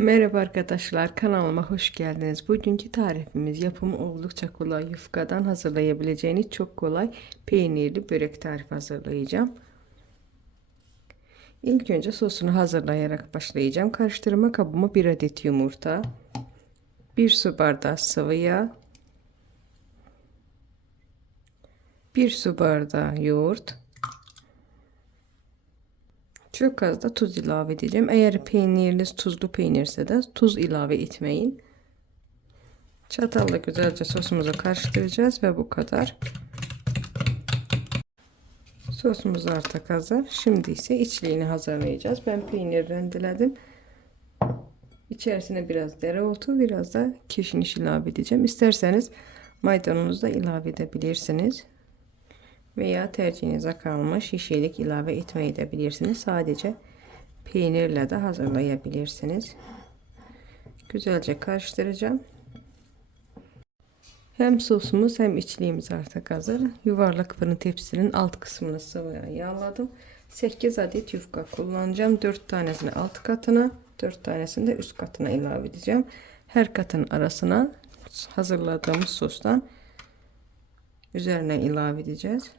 Merhaba arkadaşlar kanalıma hoş geldiniz. Bugünkü tarifimiz yapımı oldukça kolay yufkadan hazırlayabileceğiniz çok kolay peynirli börek tarifi hazırlayacağım. İlk önce sosunu hazırlayarak başlayacağım. Karıştırma kabıma 1 adet yumurta, 1 su bardağı sıvı yağ, 1 su bardağı yoğurt, çok az da tuz ilave edeceğim. Eğer peyniriniz tuzlu peynirse de tuz ilave etmeyin. Çatalla güzelce sosumuzu karıştıracağız ve bu kadar. Sosumuz artık hazır. Şimdi ise içliğini hazırlayacağız. Ben peynir rendeledim. İçerisine biraz dereotu, biraz da kişniş ilave edeceğim. İsterseniz maydanoz da ilave edebilirsiniz veya tercihinize kalmış şişelik ilave etmeyi de bilirsiniz. Sadece peynirle de hazırlayabilirsiniz. Güzelce karıştıracağım. Hem sosumuz hem içliğimiz artık hazır. Yuvarlak fırın tepsinin alt kısmını sıvıya yağladım. 8 adet yufka kullanacağım. 4 tanesini alt katına, 4 tanesini de üst katına ilave edeceğim. Her katın arasına hazırladığımız sostan üzerine ilave edeceğiz.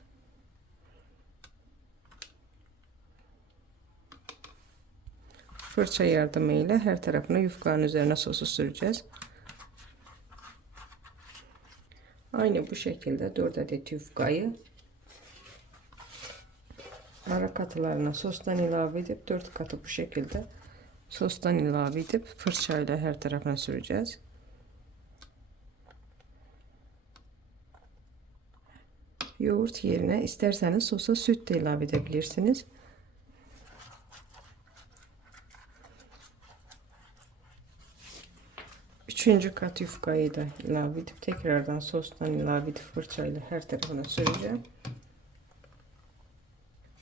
Fırça yardımıyla her tarafına yufkanın üzerine sosu süreceğiz. Aynı bu şekilde 4 adet yufkayı ara katılarına sostan ilave edip 4 katı bu şekilde sostan ilave edip fırçayla her tarafına süreceğiz. Yoğurt yerine isterseniz sosa süt de ilave edebilirsiniz. Üçüncü kat yufkayı da ilave edip tekrardan sostan ilave edip fırçayla her tarafına süreceğim.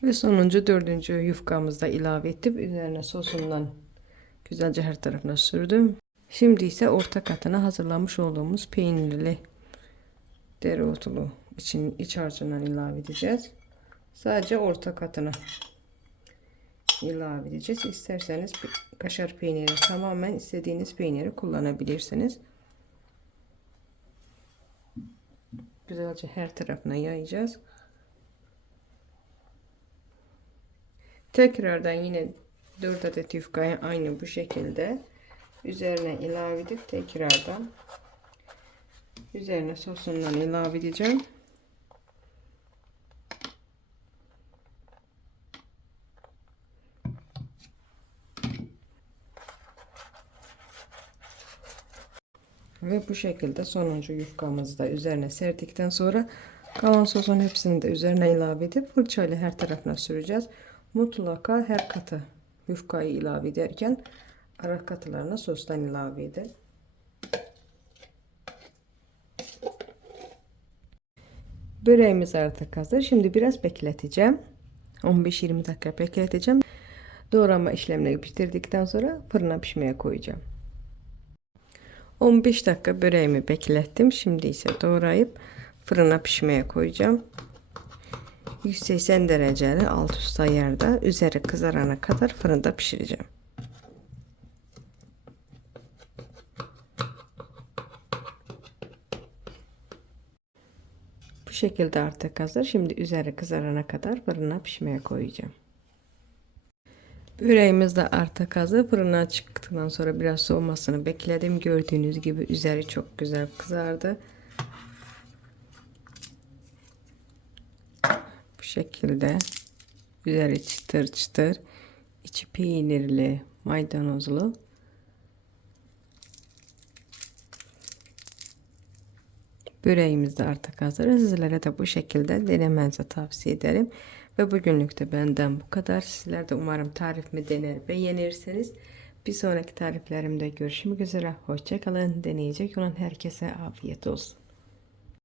Ve sonuncu dördüncü yufkamızı da ilave edip üzerine sosundan güzelce her tarafına sürdüm. Şimdi ise orta katına hazırlamış olduğumuz peynirli dereotulu için iç harcından ilave edeceğiz. Sadece orta katına ilave edeceğiz. İsterseniz kaşar peyniri tamamen istediğiniz peyniri kullanabilirsiniz. Güzelce her tarafına yayacağız. Tekrardan yine 4 adet yufkayı aynı bu şekilde üzerine ilave edip tekrardan üzerine sosundan ilave edeceğim. Ve bu şekilde sonuncu yufkamızı da üzerine serdikten sonra kalan sosun hepsini de üzerine ilave edip fırçayla her tarafına süreceğiz. Mutlaka her katı yufkayı ilave ederken ara katılarına sostan ilave edin. Böreğimiz artık hazır. Şimdi biraz bekleteceğim. 15-20 dakika bekleteceğim. Doğrama işlemleri bitirdikten sonra fırına pişmeye koyacağım. 15 dakika böreğimi beklettim. Şimdi ise doğrayıp fırına pişmeye koyacağım. 180 dereceli alt üst ayarda üzeri kızarana kadar fırında pişireceğim. Bu şekilde artık hazır. Şimdi üzeri kızarana kadar fırına pişmeye koyacağım. Böreğimiz de artık hazır. Fırına çıktıktan sonra biraz soğumasını bekledim. Gördüğünüz gibi üzeri çok güzel kızardı. Bu şekilde üzeri çıtır çıtır. içi peynirli, maydanozlu. Böreğimiz de artık hazır. Sizlere de bu şekilde denemenizi tavsiye ederim. Ve bugünlük de benden bu kadar. Sizler de umarım tarifimi dener beğenirseniz. Bir sonraki tariflerimde görüşmek üzere. Hoşçakalın. Deneyecek olan herkese afiyet olsun.